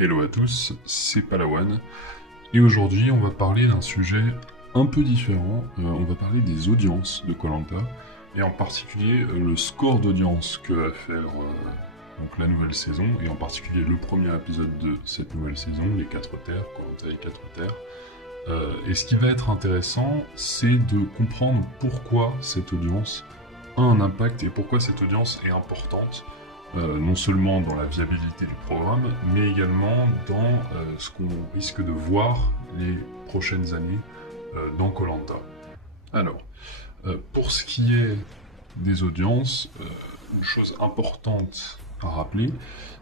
Hello à tous, c'est Palawan, et aujourd'hui on va parler d'un sujet un peu différent. On va parler des audiences de koh, et en particulier le score d'audience que va faire donc la nouvelle saison, et en particulier le premier épisode de cette nouvelle saison, les 4 terres, koh les 4 terres. Et ce qui va être intéressant, c'est de comprendre pourquoi cette audience a un impact et pourquoi cette audience est importante. Non seulement dans la viabilité du programme, mais également dans ce qu'on risque de voir les prochaines années dans koh. Alors, pour ce qui est des audiences, une chose importante à rappeler,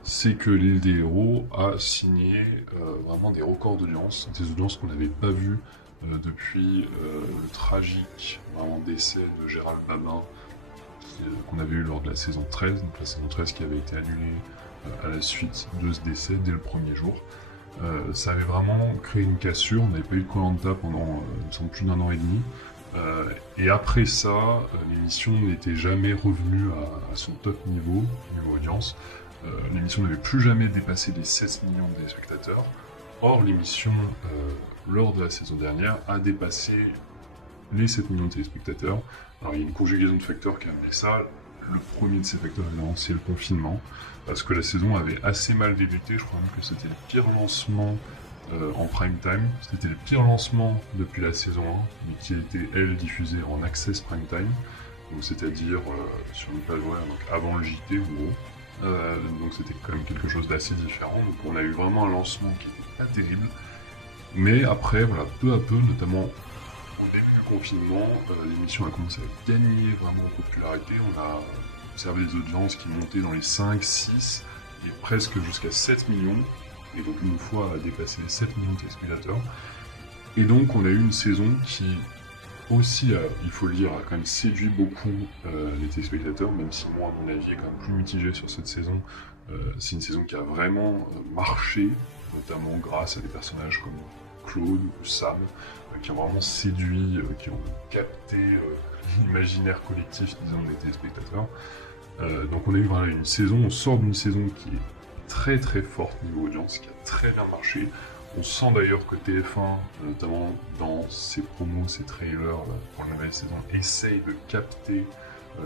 c'est que l'île des héros a signé vraiment des records d'audience, des audiences qu'on n'avait pas vues depuis le tragique vraiment décès de Gérald Babin, qu'on avait eu lors de la saison 13, donc la saison 13 qui avait été annulée à la suite de ce décès dès le premier jour. Ça avait vraiment créé une cassure, on n'avait pas eu de koh pendant il me semble, plus d'1 an et demi. Et après ça, l'émission n'était jamais revenue à son top niveau audience. L'émission n'avait plus jamais dépassé les 16 millions de spectateurs. Or, l'émission, lors de la saison dernière, a dépassé les 7 millions de téléspectateurs. Alors il y a une conjugaison de facteurs qui a amené ça. Le premier de ces facteurs, évidemment, c'est le confinement, parce que la saison avait assez mal débuté. Je crois même que c'était le pire lancement en prime time. C'était le pire lancement depuis la saison 1, mais qui a été, elle, diffusée en access prime time, donc c'est-à-dire sur une plage horaire, donc avant le JT, en gros. Donc c'était quand même quelque chose d'assez différent. Donc on a eu vraiment un lancement qui était pas terrible. Mais après, voilà, peu à peu, notamment au début du confinement, l'émission a commencé à gagner vraiment en popularité. On a observé des audiences qui montaient dans les 5, 6 et presque jusqu'à 7 millions. Et donc une fois a dépassé les 7 millions de téléspectateurs. Et donc on a eu une saison qui aussi, il faut le dire, a quand même séduit beaucoup les téléspectateurs, même si moi, à mon avis, est quand même plus mitigé sur cette saison. C'est une saison qui a vraiment marché, notamment grâce à des personnages comme Claude ou Sam, qui ont vraiment séduit, qui ont capté l'imaginaire collectif, disons, des téléspectateurs. Donc on a eu voilà, une saison, on sort d'une saison qui est très très forte niveau audience, qui a très bien marché. On sent d'ailleurs que TF1, notamment dans ses promos, ses trailers pour la nouvelle saison, essaye de capter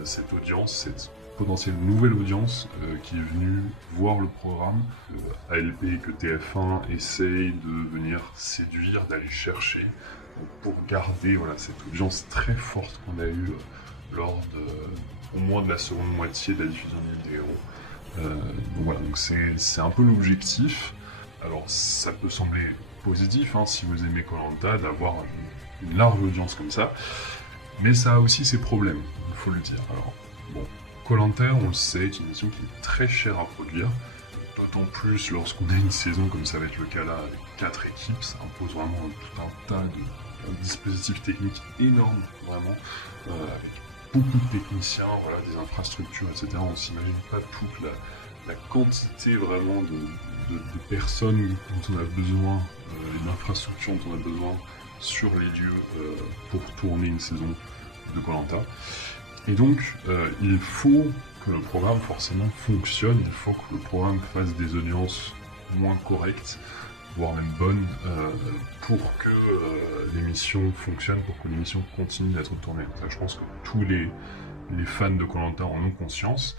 cette audience, cette potentielle nouvelle audience qui est venue voir le programme. ALP que TF1 essaye de venir séduire, d'aller chercher, pour garder voilà, cette audience très forte qu'on a eue lors au moins de la seconde moitié de la diffusion de l'île des héros. Donc voilà, donc c'est un peu l'objectif. Alors ça peut sembler positif si vous aimez koh d'avoir une large audience comme ça, mais ça a aussi ses problèmes, il faut le dire. Alors bon, koh on le sait, est une émission qui est très chère à produire, d'autant plus lorsqu'on a une saison comme ça va être le cas là, avec 4 équipes, ça impose vraiment tout un tas de dispositifs techniques énormes, vraiment, avec beaucoup de techniciens, voilà, des infrastructures, etc. On s'imagine pas toute la quantité vraiment de personnes dont on a besoin, et d'infrastructures dont on a besoin sur les lieux pour tourner une saison de koh. Et donc, il faut que le programme forcément fonctionne, il faut que le programme fasse des audiences moins correctes, voire même bonnes, pour que l'émission fonctionne, pour que l'émission continue d'être tournée. Ça, je pense que tous les fans de koh en ont conscience.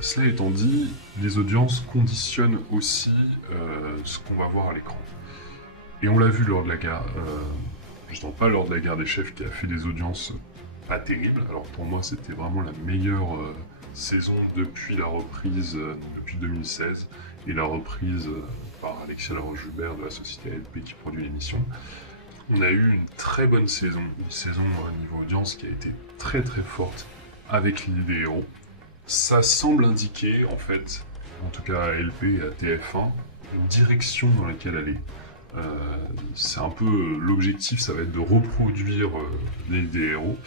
Cela étant dit, les audiences conditionnent aussi ce qu'on va voir à l'écran. Et on l'a vu lors de la guerre, justement pas lors de la guerre des chefs qui a fait des audiences pas terribles. Alors pour moi c'était vraiment la meilleure saison depuis la reprise, depuis 2016, et la reprise par Alexia Laroche-Joubert de la société ALP qui produit l'émission. On a eu une très bonne saison, une saison niveau audience qui a été très très forte avec l'île des héros. Ça semble indiquer, en fait, en tout cas à LP et à TF1, une direction dans laquelle aller. C'est un peu l'objectif, ça va être de reproduire l'île des héros.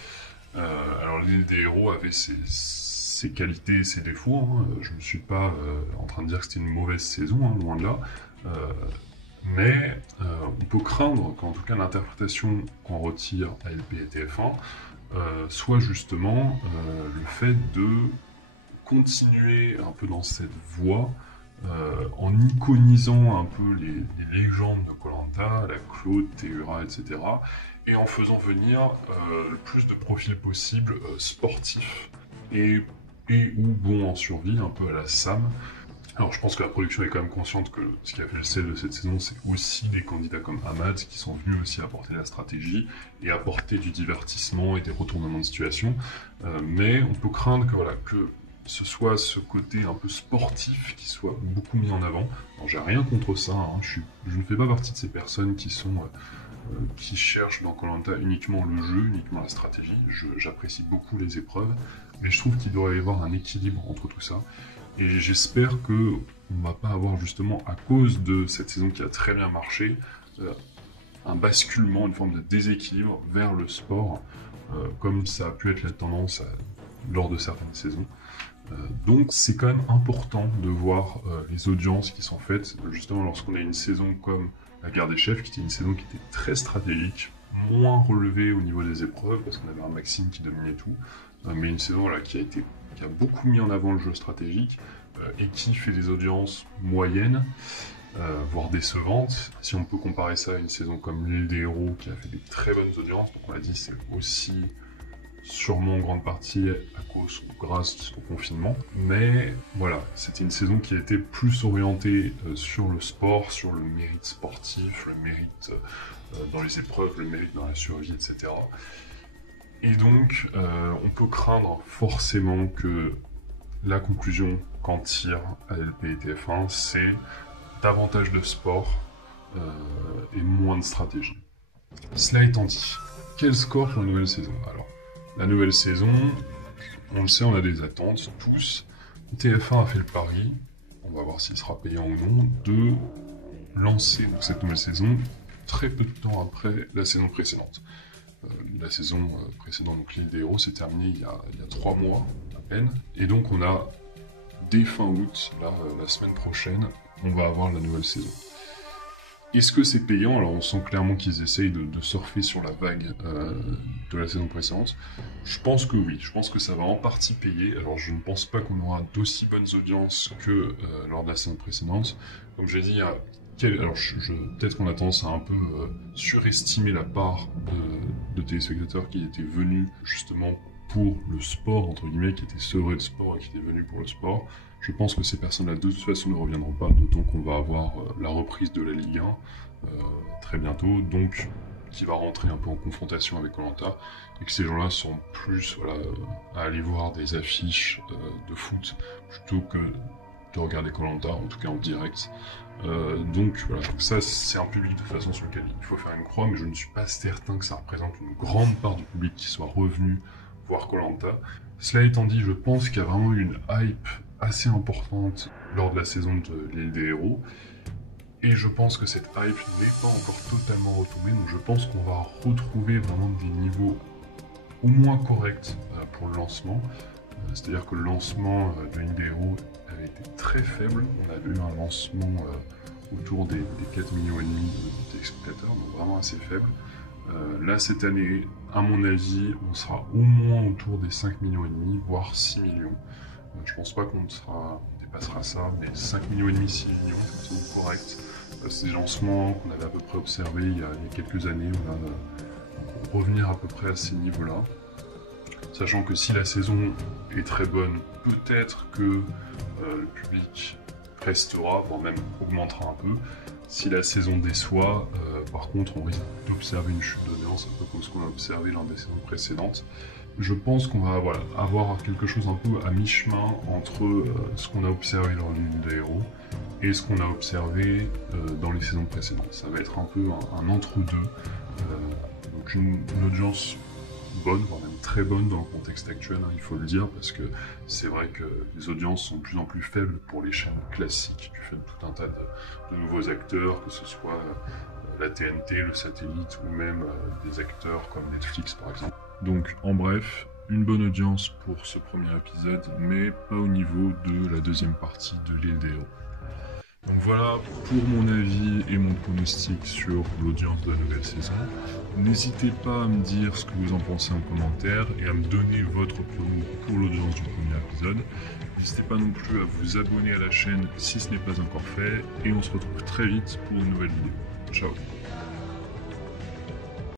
Alors l'île des héros avait ses qualités et ses défauts. Je ne suis pas en train de dire que c'était une mauvaise saison, loin de là. Mais on peut craindre qu'en tout cas l'interprétation qu'on retire à LP et TF1 soit justement le fait de continuer un peu dans cette voie en iconisant un peu les légendes de koh, la Claude, Théura, etc. Et en faisant venir le plus de profils possible sportifs et ou bons en survie, un peu à la Sam. Alors je pense que la production est quand même consciente que ce qui a fait le sel de cette saison, c'est aussi des candidats comme Ahmad qui sont venus aussi apporter la stratégie et apporter du divertissement et des retournements de situation. Mais on peut craindre que, voilà, que ce soit ce côté un peu sportif qui soit beaucoup mis en avant. Alors j'ai rien contre ça, hein. Je ne fais pas partie de ces personnes qui cherchent dans koh uniquement le jeu, uniquement la stratégie. J'apprécie beaucoup les épreuves, mais je trouve qu'il doit y avoir un équilibre entre tout ça. Et j'espère que on va pas avoir justement, à cause de cette saison qui a très bien marché, un basculement, une forme de déséquilibre vers le sport, comme ça a pu être la tendance lors de certaines saisons. Donc c'est quand même important de voir les audiences qui sont faites, justement lorsqu'on a une saison comme la Guerre des Chefs, qui était une saison qui était très stratégique, moins relevée au niveau des épreuves, parce qu'on avait un Maxime qui dominait tout, mais une saison là, qui a beaucoup mis en avant le jeu stratégique, et qui fait des audiences moyennes, voire décevantes. Si on peut comparer ça à une saison comme l'Île des Héros, qui a fait des très bonnes audiences, donc on l'a dit, c'est aussi sûrement en grande partie à cause ou grâce au confinement. Mais voilà, c'était une saison qui a été plus orientée sur le sport, sur le mérite sportif, le mérite dans les épreuves, le mérite dans la survie, etc. Et donc, on peut craindre forcément que la conclusion qu'en tire ALP et TF1, c'est davantage de sport et moins de stratégie. Cela étant dit, quel score pour la nouvelle saison? Alors, la nouvelle saison, on le sait, on a des attentes, tous. TF1 a fait le pari, on va voir s'il sera payant ou non, de lancer donc, cette nouvelle saison très peu de temps après la saison précédente. La saison précédente, donc l'Île des Héros, s'est terminée il y a 3 mois à peine. Et donc on a, dès fin août, la semaine prochaine, on va avoir la nouvelle saison. Est-ce que c'est payant? Alors on sent clairement qu'ils essayent de surfer sur la vague de la saison précédente. Je pense que oui, je pense que ça va en partie payer. Alors je ne pense pas qu'on aura d'aussi bonnes audiences que lors de la saison précédente. Comme j'ai dit, alors peut-être qu'on a tendance à un peu surestimer la part de téléspectateurs qui étaient venus justement pour le sport, entre guillemets, qui étaient sevrés de sport et qui étaient venus pour le sport. Je pense que ces personnes-là, de toute façon, ne reviendront pas, d'autant qu'on va avoir la reprise de la Ligue 1 très bientôt, donc qui va rentrer un peu en confrontation avec koh, et que ces gens-là sont plus à aller voir des affiches de foot plutôt que de regarder koh, en tout cas en direct. Donc voilà, ça c'est un public de toute façon sur lequel il faut faire une croix, mais je ne suis pas certain que ça représente une grande part du public qui soit revenu voir koh. Cela étant dit, je pense qu'il y a vraiment eu une hype assez importante lors de la saison de l'Île des Héros, et je pense que cette hype n'est pas encore totalement retombée, donc je pense qu'on va retrouver vraiment des niveaux au moins corrects pour le lancement. C'est-à-dire que le lancement de l'Île des Héros avait été très faible. On avait eu un lancement autour des 4,5 millions de téléspectateurs, donc vraiment assez faible. Là, cette année, à mon avis, on sera au moins autour des 5,5 millions, voire 6 millions. Je pense pas qu'on dépassera ça, mais 5,5 millions, 6 millions, c'est correct. C'est des lancements qu'on avait à peu près observés il y a quelques années. On va revenir à peu près à ces niveaux-là. Sachant que si la saison est très bonne, peut-être que le public restera, voire même augmentera un peu. Si la saison déçoit, par contre, on risque d'observer une chute d'audience, un peu comme ce qu'on a observé lors des saisons précédentes. Je pense qu'on va avoir quelque chose un peu à mi-chemin entre ce qu'on a observé dans l'Île des Héros et ce qu'on a observé dans les saisons précédentes. Ça va être un peu un entre-deux, donc une audience bonne, voire même très bonne dans le contexte actuel, hein, il faut le dire, parce que c'est vrai que les audiences sont de plus en plus faibles pour les chaînes classiques, du fait de tout un tas de nouveaux acteurs, que ce soit la TNT, le satellite, ou même des acteurs comme Netflix par exemple. Donc en bref, une bonne audience pour ce premier épisode, mais pas au niveau de la deuxième partie de l'Île des Héros. Donc voilà pour mon avis et mon pronostic sur l'audience de la nouvelle saison. N'hésitez pas à me dire ce que vous en pensez en commentaire et à me donner votre opinion pour l'audience du premier épisode. N'hésitez pas non plus à vous abonner à la chaîne si ce n'est pas encore fait et on se retrouve très vite pour une nouvelle vidéo. Ciao.